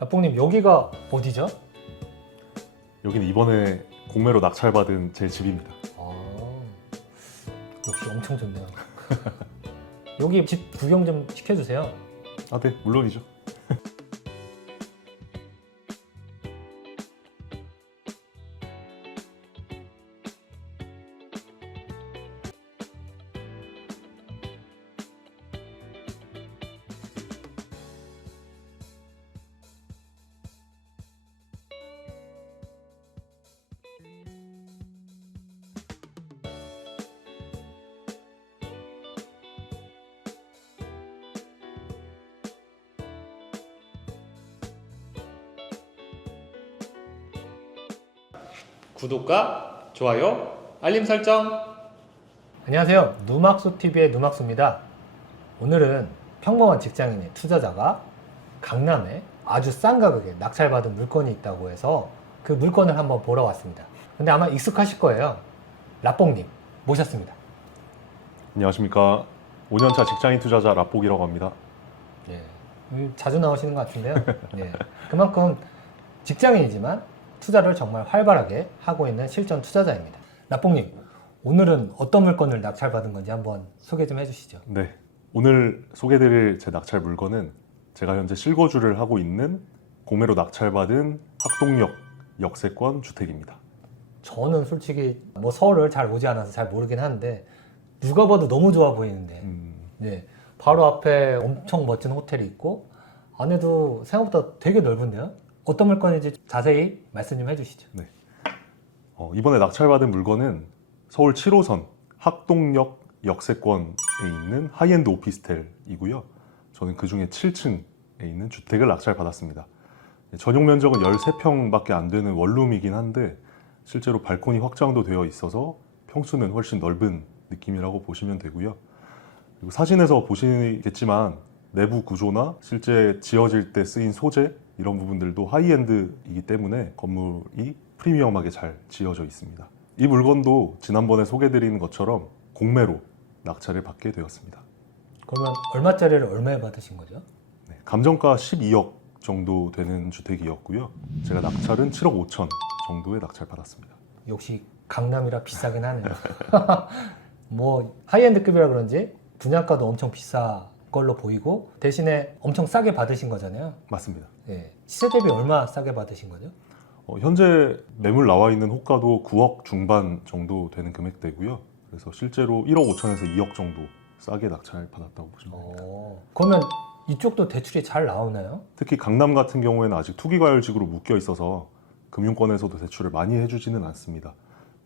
라뽕님 여기가 어디죠? 여기는 이번에 공매로 낙찰받은 제 집입니다. 역시 엄청 좋네요. 여기 집 구경 좀 시켜주세요. 아, 네, 물론이죠. 구독과 좋아요, 알림 설정. 안녕하세요. 누막수TV의 누막수입니다. 오늘은 평범한 직장인의 투자자가 강남에 아주 싼 가격에 낙찰받은 물건이 있다고 해서 그 물건을 한번 보러 왔습니다. 근데 아마 익숙하실 거예요. 라뽕님 모셨습니다. 안녕하십니까. 5년차 직장인 투자자 라뽕이라고 합니다. 예, 자주 나오시는 것 같은데요. 예, 그만큼 직장인이지만 투자를 정말 활발하게 하고 있는 실전 투자자입니다. 라뽕님, 오늘은 어떤 물건을 낙찰받은 건지 한번 소개 좀 해주시죠. 네, 오늘 소개드릴 제 낙찰 물건은 제가 현재 실거주를 하고 있는 공매로 낙찰받은 학동역 역세권 주택입니다. 저는 솔직히 뭐 서울을 잘 오지 않아서 잘 모르긴 하는데 누가 봐도 너무 좋아 보이는데 네, 바로 앞에 엄청 멋진 호텔이 있고 안에도 생각보다 되게 넓은데요. 어떤 물건인지 자세히 말씀 좀 해주시죠. 네. 이번에 낙찰받은 물건은 서울 7호선 학동역 역세권에 있는 하이엔드 오피스텔이고요. 저는 그 중에 7층에 있는 주택을 낙찰받았습니다. 전용 면적은 13평밖에 안 되는 원룸이긴 한데 실제로 발코니 확장도 되어 있어서 평수는 훨씬 넓은 느낌이라고 보시면 되고요. 그리고 사진에서 보시겠지만 내부 구조나 실제 지어질 때 쓰인 소재 이런 부분들도 하이엔드이기 때문에 건물이 프리미엄하게 잘 지어져 있습니다. 이 물건도 지난번에 소개드린 것처럼 공매로 낙찰을 받게 되었습니다. 그러면 얼마짜리를 얼마에 받으신 거죠? 네, 감정가 12억 정도 되는 주택이었고요. 제가 낙찰은 7억 5천 정도에 낙찰 받았습니다. 역시 강남이라 비싸긴 하네요. 뭐 하이엔드급이라 그런지 분양가도 엄청 비싸 걸로 보이고 대신에 엄청 싸게 받으신 거잖아요. 맞습니다. 예, 시세 대비 얼마 싸게 받으신 거죠? 현재 매물 나와 있는 호가도 9억 중반 정도 되는 금액대고요. 그래서 실제로 1억 5천에서 2억 정도 싸게 낙찰 받았다고 보시면 됩니다. 그러면 이쪽도 대출이 잘 나오나요? 특히 강남 같은 경우에는 아직 투기과열직으로 묶여 있어서 금융권에서도 대출을 많이 해주지는 않습니다.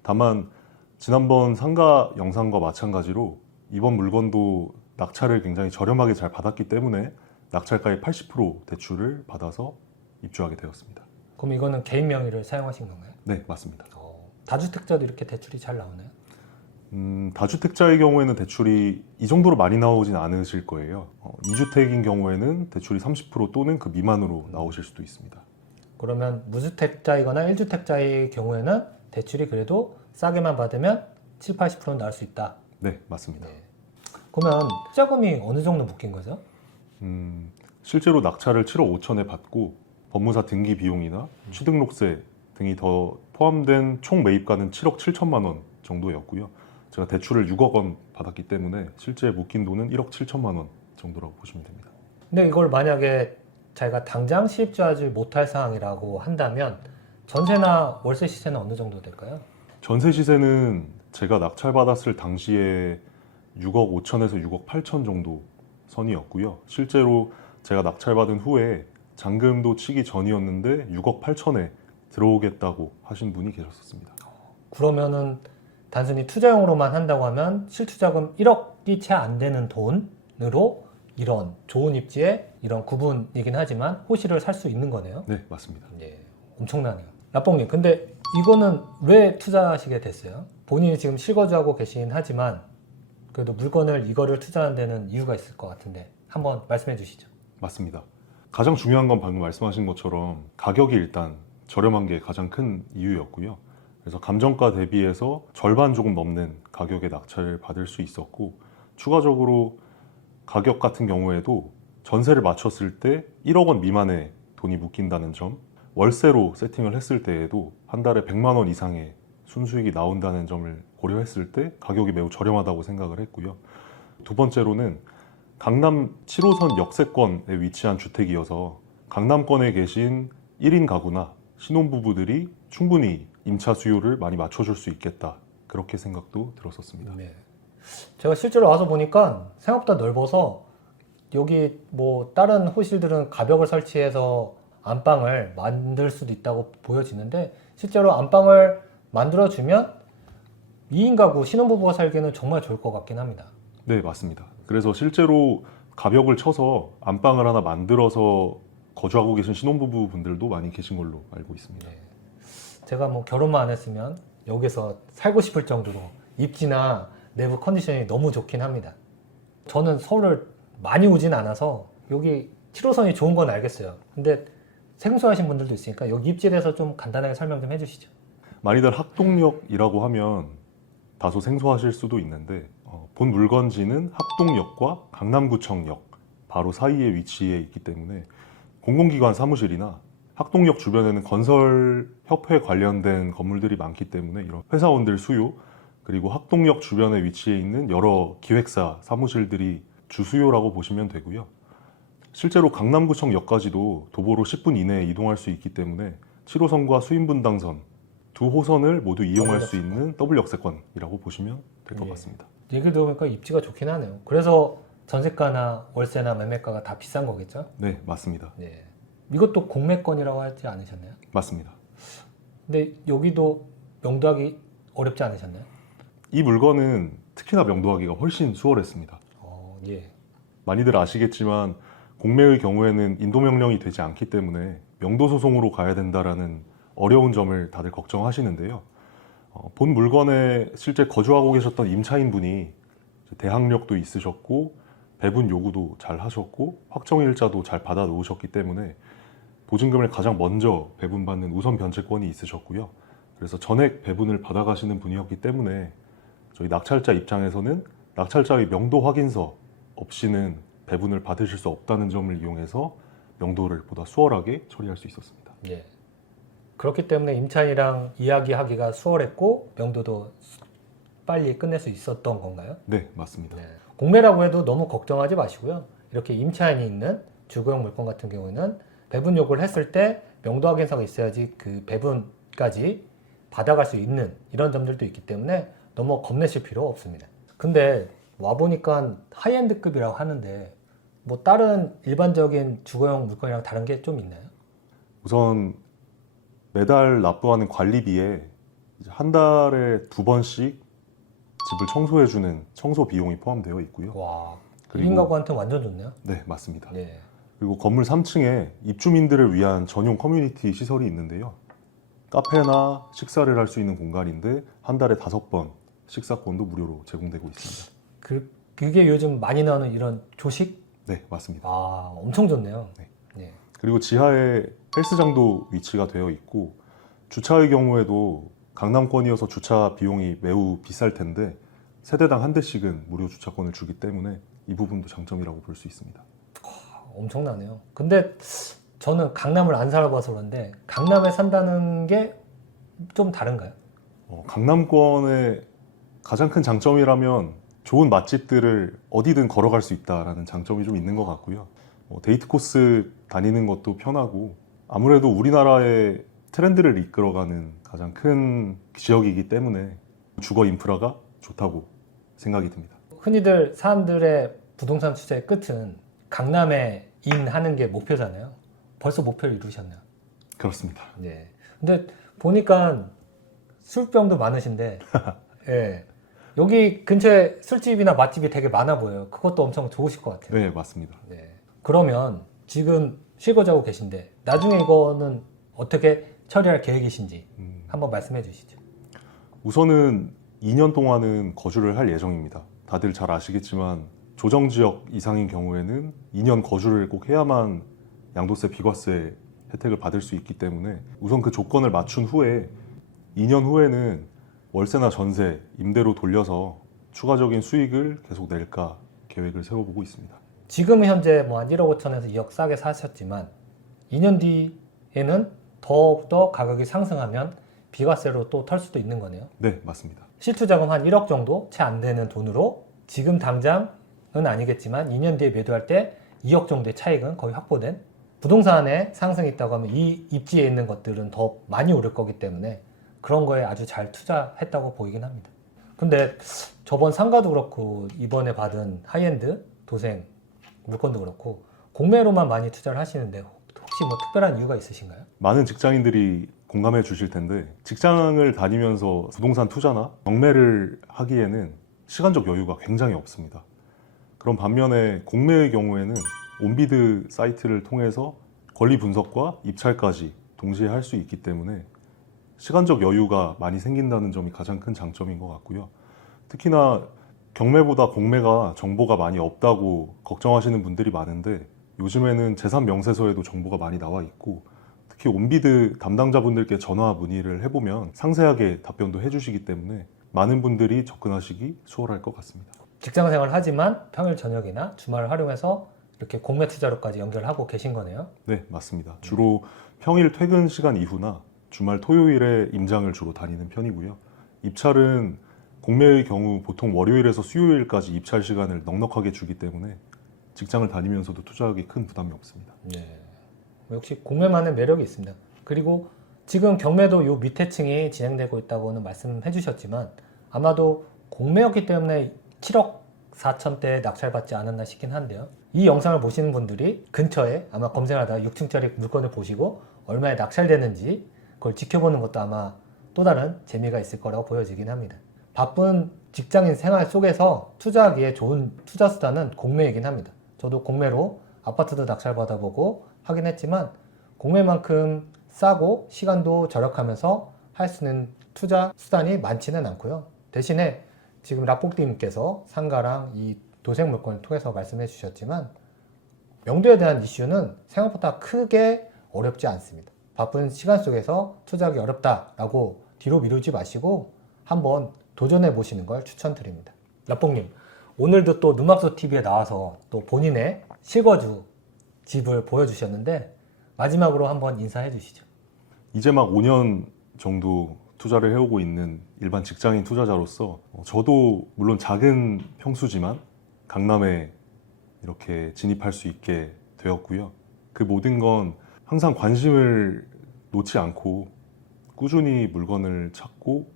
다만 지난번 상가 영상과 마찬가지로 이번 물건도 낙찰을 굉장히 저렴하게 잘 받았기 때문에 낙찰가의 80% 대출을 받아서 입주하게 되었습니다. 그럼 이거는 개인 명의를 사용하신 건가요? 네, 맞습니다. 다주택자도 이렇게 대출이 잘 나오나요? 다주택자의 경우에는 대출이 이 정도로 많이 나오진 않으실 거예요. 2주택인 경우에는 대출이 30% 또는 그 미만으로 나오실 수도 있습니다. 그러면 무주택자이거나 1주택자의 경우에는 대출이 그래도 싸게만 받으면 7, 80%는 나올 수 있다. 네, 맞습니다. 네. 그러면 투자금이 어느 정도 묶인 거죠? 실제로 낙찰을 7억 5천에 받고 법무사 등기 비용이나 취등록세 등이 더 포함된 총 매입가는 7억 7천만 원 정도였고요. 제가 대출을 6억 원 받았기 때문에 실제 묶인 돈은 1억 7천만 원 정도라고 보시면 됩니다. 근데 이걸 만약에 자기가 당장 실입주하지 못할 상황이라고 한다면 전세나 월세 시세는 어느 정도 될까요? 전세 시세는 제가 낙찰받았을 당시에 6억 5천에서 6억 8천 정도 선이었고요. 실제로 제가 낙찰받은 후에 잔금도 치기 전이었는데 6억 8천에 들어오겠다고 하신 분이 계셨습니다. 그러면은 단순히 투자용으로만 한다고 하면 실투자금 1억이 채 안 되는 돈으로 이런 좋은 입지에 이런 구분이긴 하지만 호실을 살 수 있는 거네요. 네, 맞습니다. 예, 엄청나네요. 라뽕님, 근데 이거는 왜 투자하시게 됐어요? 본인이 지금 실거주하고 계시긴 하지만 그래도 물건을 이거를 투자하는 데는 이유가 있을 것 같은데 한번 말씀해 주시죠. 맞습니다. 가장 중요한 건 방금 말씀하신 것처럼 가격이 일단 저렴한 게 가장 큰 이유였고요. 그래서 감정가 대비해서 절반 조금 넘는 가격에 낙찰을 받을 수 있었고 추가적으로 가격 같은 경우에도 전세를 맞췄을 때 1억 원 미만의 돈이 묶인다는 점, 월세로 세팅을 했을 때에도 한 달에 100만 원 이상의 순수익이 나온다는 점을 고려했을 때 가격이 매우 저렴하다고 생각을 했고요. 두 번째로는 강남 7호선 역세권에 위치한 주택이어서 강남권에 계신 1인 가구나 신혼부부들이 충분히 임차 수요를 많이 맞춰줄 수 있겠다. 그렇게 생각도 들었었습니다. 네. 제가 실제로 와서 보니까 생각보다 넓어서 여기 뭐 다른 호실들은 가벽을 설치해서 안방을 만들 수도 있다고 보여지는데 실제로 안방을 만들어주면 2인 가구 신혼부부가 살기에는 정말 좋을 것 같긴 합니다. 네, 맞습니다. 그래서 실제로 가벽을 쳐서 안방을 하나 만들어서 거주하고 계신 신혼부부 분들도 많이 계신 걸로 알고 있습니다. 네. 제가 뭐 결혼만 안 했으면 여기서 살고 싶을 정도로 입지나 내부 컨디션이 너무 좋긴 합니다. 저는 서울을 많이 오진 않아서 여기 7호선이 좋은 건 알겠어요. 근데 생소하신 분들도 있으니까 여기 입지에 대해서 좀 간단하게 설명 좀 해주시죠. 많이들 학동역이라고 하면 다소 생소하실 수도 있는데 본 물건지는 학동역과 강남구청역 바로 사이에 위치해 있기 때문에 공공기관 사무실이나 학동역 주변에는 건설협회 관련된 건물들이 많기 때문에 이런 회사원들 수요 그리고 학동역 주변에 위치해 있는 여러 기획사 사무실들이 주수요라고 보시면 되고요. 실제로 강남구청역까지도 도보로 10분 이내에 이동할 수 있기 때문에 7호선과 수인분당선 두 호선을 모두 이용할 수 있는 더블 역세권이라고 보시면 될 것 예. 같습니다. 얘기를 들어보니까 입지가 좋긴 하네요. 그래서 전세가나 월세나 매매가가 다 비싼 거겠죠? 네, 맞습니다. 네. 이것도 공매권이라고 하지 않으셨나요? 맞습니다. 근데 여기도 명도하기 어렵지 않으셨나요? 이 물건은 특히나 명도하기가 훨씬 수월했습니다. 예. 많이들 아시겠지만 공매의 경우에는 인도명령이 되지 않기 때문에 명도소송으로 가야 된다라는 어려운 점을 다들 걱정하시는데요. 본 물건에 실제 거주하고 계셨던 임차인분이 대항력도 있으셨고 배분 요구도 잘 하셨고 확정일자도 잘 받아 놓으셨기 때문에 보증금을 가장 먼저 배분받는 우선 변제권이 있으셨고요. 그래서 전액 배분을 받아가시는 분이었기 때문에 저희 낙찰자 입장에서는 낙찰자의 명도 확인서 없이는 배분을 받으실 수 없다는 점을 이용해서 명도를 보다 수월하게 처리할 수 있었습니다. 예. 그렇기 때문에 임차인이랑 이야기하기가 수월했고 명도도 빨리 끝낼 수 있었던 건가요? 네, 맞습니다. 네. 공매라고 해도 너무 걱정하지 마시고요. 이렇게 임차인이 있는 주거용 물건 같은 경우에는 배분 요구를 했을 때 명도 확인서가 있어야지 그 배분까지 받아갈 수 있는 이런 점들도 있기 때문에 너무 겁내실 필요 없습니다. 근데 와보니까 하이엔드급이라고 하는데 뭐 다른 일반적인 주거용 물건이랑 다른 게 좀 있나요? 우선 매달 납부하는 관리비에 이제 한 달에 2번씩 집을 청소해주는 청소 비용이 포함되어 있고요. 와, 그리고- 1인 가구한테 완전 좋네요. 네, 맞습니다. 네. 그리고 건물 3층에 입주민들을 위한 전용 커뮤니티 시설이 있는데요. 카페나 식사를 할 수 있는 공간인데 한 달에 5번 식사권도 무료로 제공되고 있습니다. 그게 요즘 많이 나오는 이런 조식? 네, 맞습니다. 아, 엄청 좋네요. 네. 네. 그리고 지하에 헬스장도 위치가 되어 있고 주차의 경우에도 강남권이어서 주차 비용이 매우 비쌀 텐데 세대당 한 대씩은 무료 주차권을 주기 때문에 이 부분도 장점이라고 볼 수 있습니다. 엄청나네요. 근데 저는 강남을 안 살아봐서 그런데 강남에 산다는 게 좀 다른가요? 강남권의 가장 큰 장점이라면 좋은 맛집들을 어디든 걸어갈 수 있다라는 장점이 좀 있는 것 같고요. 데이트 코스 다니는 것도 편하고 아무래도 우리나라의 트렌드를 이끌어가는 가장 큰 지역이기 때문에 주거 인프라가 좋다고 생각이 듭니다. 흔히들 사람들의 부동산 투자의 끝은 강남에 인하는 게 목표잖아요. 벌써 목표를 이루셨나요? 그렇습니다. 네. 근데 보니까 술병도 많으신데, 예. 여기 근처에 술집이나 맛집이 되게 많아 보여요. 그것도 엄청 좋으실 것 같아요. 네, 맞습니다. 네. 그러면 지금 쉬고 자고 계신데 나중에 이거는 어떻게 처리할 계획이신지 한번 말씀해 주시죠. 우선은 2년 동안은 거주를 할 예정입니다. 다들 잘 아시겠지만 조정지역 이상인 경우에는 2년 거주를 꼭 해야만 양도세 비과세 혜택을 받을 수 있기 때문에 우선 그 조건을 맞춘 후에 2년 후에는 월세나 전세, 임대로 돌려서 추가적인 수익을 계속 낼까 계획을 세워보고 있습니다. 지금 현재 뭐 한 1억 5천에서 2억 싸게 사셨지만 2년 뒤에는 더욱더 가격이 상승하면 비과세로 또 털 수도 있는 거네요. 네, 맞습니다. 실투자금 한 1억 정도 채 안 되는 돈으로 지금 당장은 아니겠지만 2년 뒤에 매도할 때 2억 정도의 차익은 거의 확보된, 부동산에 상승이 있다고 하면 이 입지에 있는 것들은 더 많이 오를 거기 때문에 그런 거에 아주 잘 투자했다고 보이긴 합니다. 근데 저번 상가도 그렇고 이번에 받은 하이엔드 도생 물건도 그렇고 공매로만 많이 투자를 하시는데 혹시 뭐 특별한 이유가 있으신가요? 많은 직장인들이 공감해 주실 텐데 직장을 다니면서 부동산 투자나 경매를 하기에는 시간적 여유가 굉장히 없습니다. 그런 반면에 공매의 경우에는 온비드 사이트를 통해서 권리 분석과 입찰까지 동시에 할 수 있기 때문에 시간적 여유가 많이 생긴다는 점이 가장 큰 장점인 것 같고요. 특히나 경매보다 공매가 정보가 많이 없다고 걱정하시는 분들이 많은데 요즘에는 재산 명세서에도 정보가 많이 나와 있고 특히 온비드 담당자분들께 전화 문의를 해보면 상세하게 답변도 해주시기 때문에 많은 분들이 접근하시기 수월할 것 같습니다. 직장 생활을 하지만 평일 저녁이나 주말을 활용해서 이렇게 공매 투자로까지 연결하고 계신 거네요. 네, 맞습니다. 주로 평일 퇴근 시간 이후나 주말 토요일에 임장을 주로 다니는 편이고요. 입찰은 공매의 경우 보통 월요일에서 수요일까지 입찰 시간을 넉넉하게 주기 때문에 직장을 다니면서도 투자하기 큰 부담이 없습니다. 네. 역시 공매만의 매력이 있습니다. 그리고 지금 경매도 요 밑에 층이 진행되고 있다고는 말씀해 주셨지만 아마도 공매였기 때문에 7억 4천대에 낙찰받지 않았나 싶긴 한데요. 이 영상을 보시는 분들이 근처에 아마 검색하다가 6층짜리 물건을 보시고 얼마에 낙찰되는지 그걸 지켜보는 것도 아마 또 다른 재미가 있을 거라고 보여지긴 합니다. 바쁜 직장인 생활 속에서 투자하기에 좋은 투자 수단은 공매이긴 합니다. 저도 공매로 아파트도 낙찰 받아보고 하긴 했지만 공매만큼 싸고 시간도 절약하면서 할 수 있는 투자 수단이 많지는 않고요. 대신에 지금 라볶님께서 상가랑 이 도색 물건을 통해서 말씀해 주셨지만 명도에 대한 이슈는 생각보다 크게 어렵지 않습니다. 바쁜 시간 속에서 투자하기 어렵다라고 뒤로 미루지 마시고 한번 도전해 보시는 걸 추천드립니다. 라뽕님, 오늘도 또 누막소 TV에 나와서 또 본인의 실거주 집을 보여주셨는데 마지막으로 한번 인사해 주시죠. 이제 막 5년 정도 투자를 해오고 있는 일반 직장인 투자자로서 저도 물론 작은 평수지만 강남에 이렇게 진입할 수 있게 되었고요. 그 모든 건 항상 관심을 놓지 않고 꾸준히 물건을 찾고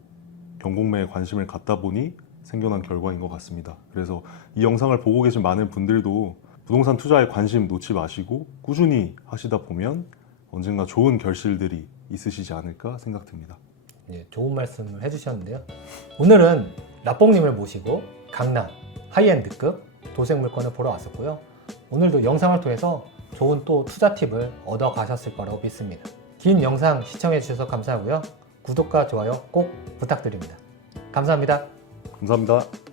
경공매에 관심을 갖다 보니 생겨난 결과인 것 같습니다. 그래서 이 영상을 보고 계신 많은 분들도 부동산 투자에 관심 놓지 마시고 꾸준히 하시다 보면 언젠가 좋은 결실들이 있으시지 않을까 생각됩니다. 네, 좋은 말씀을 해주셨는데요. 오늘은 라뽕님을 모시고 강남 하이엔드급 도색 물건을 보러 왔었고요. 오늘도 영상을 통해서 좋은 또 투자 팁을 얻어 가셨을 거라고 믿습니다. 긴 영상 시청해 주셔서 감사하고요. 구독과 좋아요 꼭 부탁드립니다. 감사합니다. 감사합니다.